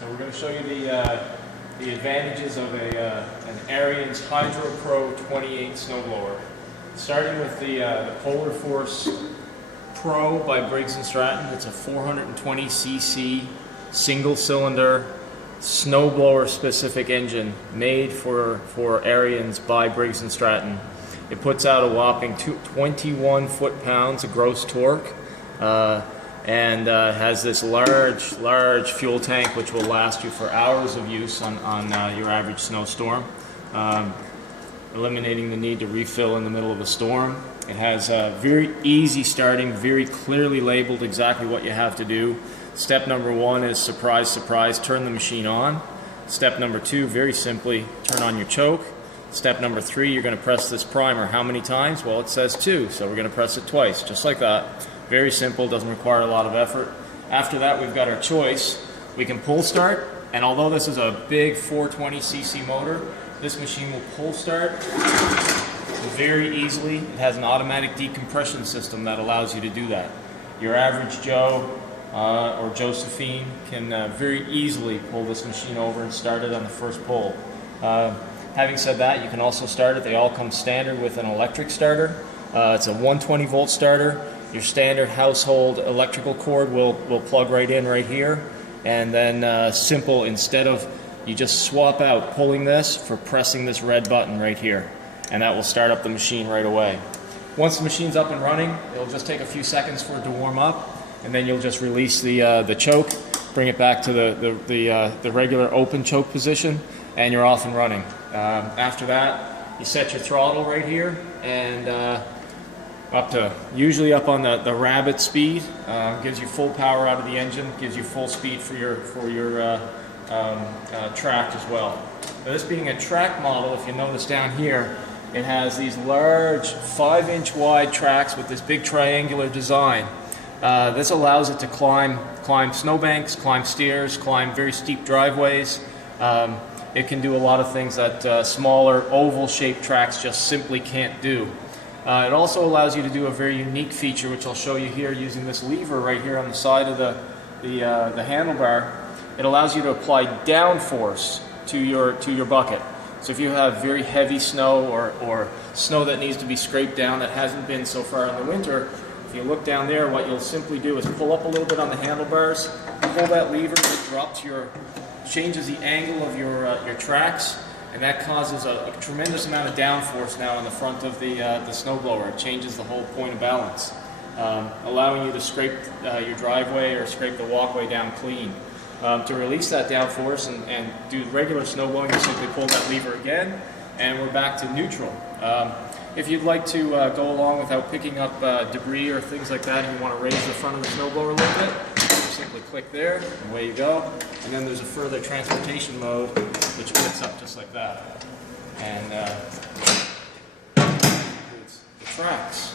So we're going to show you the advantages of an Ariens Hydro Pro 28 snowblower. Starting with the Polar Force Pro by Briggs & Stratton. It's a 420cc single-cylinder snowblower specific engine made for Ariens by Briggs & Stratton. It puts out a whopping 21 foot-pounds of gross torque. And has this large fuel tank which will last you for hours of use on your average snowstorm, eliminating the need to refill in the middle of a storm. It has very easy starting, very clearly labeled exactly what you have to do. Step number one is surprise, surprise, turn the machine on. Step number two, very simply, turn on your choke. Step number three, you're going to press this primer. How many times? Well, it says 2, so we're going to press it twice, just like that. Very simple, doesn't require a lot of effort. After that, we've got our choice. We can pull start, and although this is a big 420cc motor, this machine will pull start very easily. It has an automatic decompression system that allows you to do that. Your average Joe or Josephine can very easily pull this machine over and start it on the first pull. Having said that, you can also start it. They all come standard with an electric starter. It's a 120 volt starter. Your standard household electrical cord will plug right in right here, and then simple, instead of, you just swap out pulling this for pressing this red button right here, and that will start up the machine right away. Once the machine's up and running, it'll just take a few seconds for it to warm up, and then you'll just release the choke, bring it back to the regular open choke position, and you're off and running. After that, you set your throttle right here, and usually up on the rabbit speed, gives you full power out of the engine, gives you full speed for your track as well. Now, this being a track model, if you notice down here, it has these large 5-inch wide tracks with this big triangular design. This allows it to climb snowbanks, climb stairs, climb very steep driveways. It can do a lot of things that smaller oval-shaped tracks just simply can't do. It also allows you to do a very unique feature, which I'll show you here using this lever right here on the side of the handlebar. It allows you to apply downforce to your bucket. So if you have very heavy snow or snow that needs to be scraped down that hasn't been so far in the winter, if you look down there, what you'll simply do is pull up a little bit on the handlebars, pull that lever, it changes the angle of your tracks, and that causes a tremendous amount of downforce now on the front of the snowblower. It changes the whole point of balance, allowing you to scrape your driveway or scrape the walkway down clean. To release that downforce and do regular snowblowing, you simply pull that lever again, and we're back to neutral. If you'd like to go along without picking up debris or things like that, and you want to raise the front of the snowblower a little bit, simply click there, and away you go. And then there's a further transportation mode, which picks up just like that. And includes the tracks.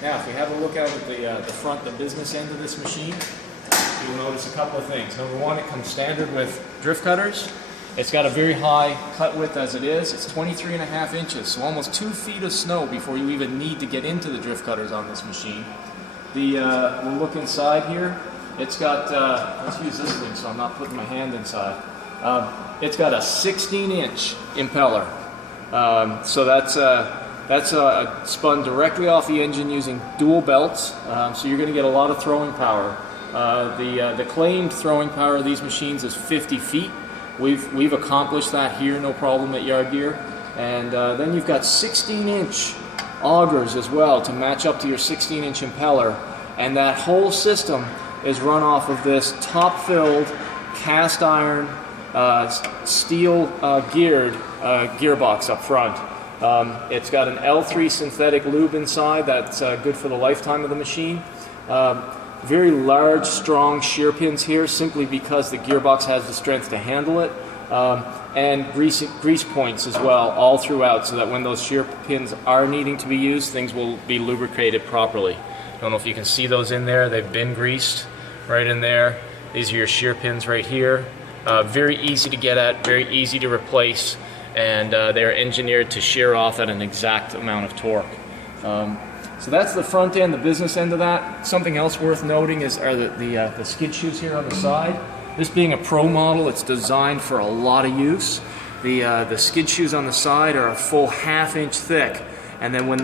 Now, if we have a look out at the front, the business end of this machine, you'll notice a couple of things. Number one, it comes standard with drift cutters. It's got a very high cut width as it is. It's 23.5 inches, so almost 2 feet of snow before you even need to get into the drift cutters on this machine. We'll look inside here. It's got, let's use this thing so I'm not putting my hand inside. It's got a 16-inch impeller. So that's spun directly off the engine using dual belts. So you're going to get a lot of throwing power. The claimed throwing power of these machines is 50 feet. We've accomplished that here, no problem at Yard Gear. And then you've got 16-inch augers as well to match up to your 16-inch impeller. And that whole system is run off of this top-filled cast iron steel geared gearbox up front. It's got an L3 synthetic lube inside that's good for the lifetime of the machine. Very large, strong shear pins here, simply because the gearbox has the strength to handle it, and grease points as well all throughout, so that when those shear pins are needing to be used, things will be lubricated properly. I don't know if you can see those in there. They've been greased right in there. These are your shear pins right here. Very easy to get at, very easy to replace, and they're engineered to shear off at an exact amount of torque. So that's the front end, the business end of that. Something else worth noting are the skid shoes here on the side. This being a pro model, it's designed for a lot of use. The skid shoes on the side are a full ½ inch thick, and then when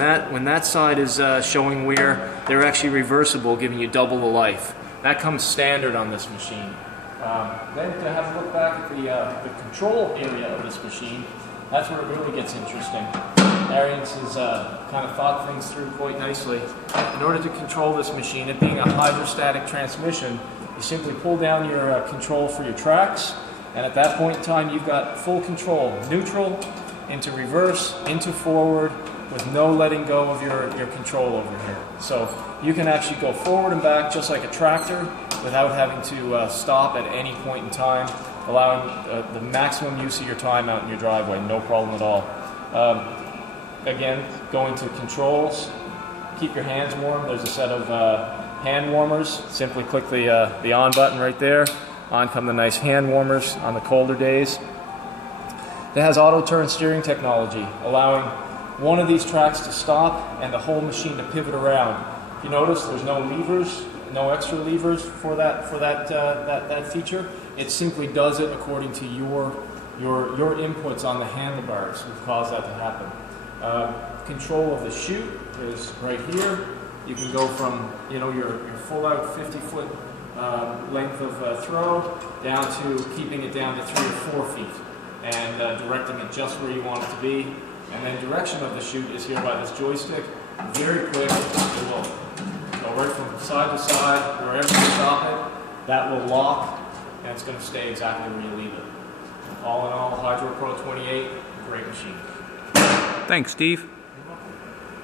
that side is showing wear, they're actually reversible, giving you double the life. That comes standard on this machine. Then to have a look back at the control area of this machine, that's where it really gets interesting. Ariens has kind of thought things through quite nicely. In order to control this machine, it being a hydrostatic transmission, you simply pull down your control for your tracks, and at that point in time you've got full control, neutral, into reverse, into forward, with no letting go of your control over here. So you can actually go forward and back just like a tractor without having to stop at any point in time, allowing the maximum use of your time out in your driveway, no problem at all. Again, going to controls, keep your hands warm. There's a set of hand warmers. Simply click the on button right there. On come the nice hand warmers on the colder days. It has auto turn steering technology, allowing one of these tracks to stop and the whole machine to pivot around. If you notice, there's no levers, no extra levers for that feature. It simply does it according to your inputs on the handlebars, which cause that to happen. Control of the chute is right here. You can go from your full out 50-foot length of throw down to keeping it down to 3 or 4 feet and directing it just where you want it to be. And then direction of the chute is here by this joystick. Very quick. It will go right from side to side, wherever you stop it. That will lock, and it's going to stay exactly where you leave it. All in all, Hydro Pro 28, great machine. Thanks, Steve.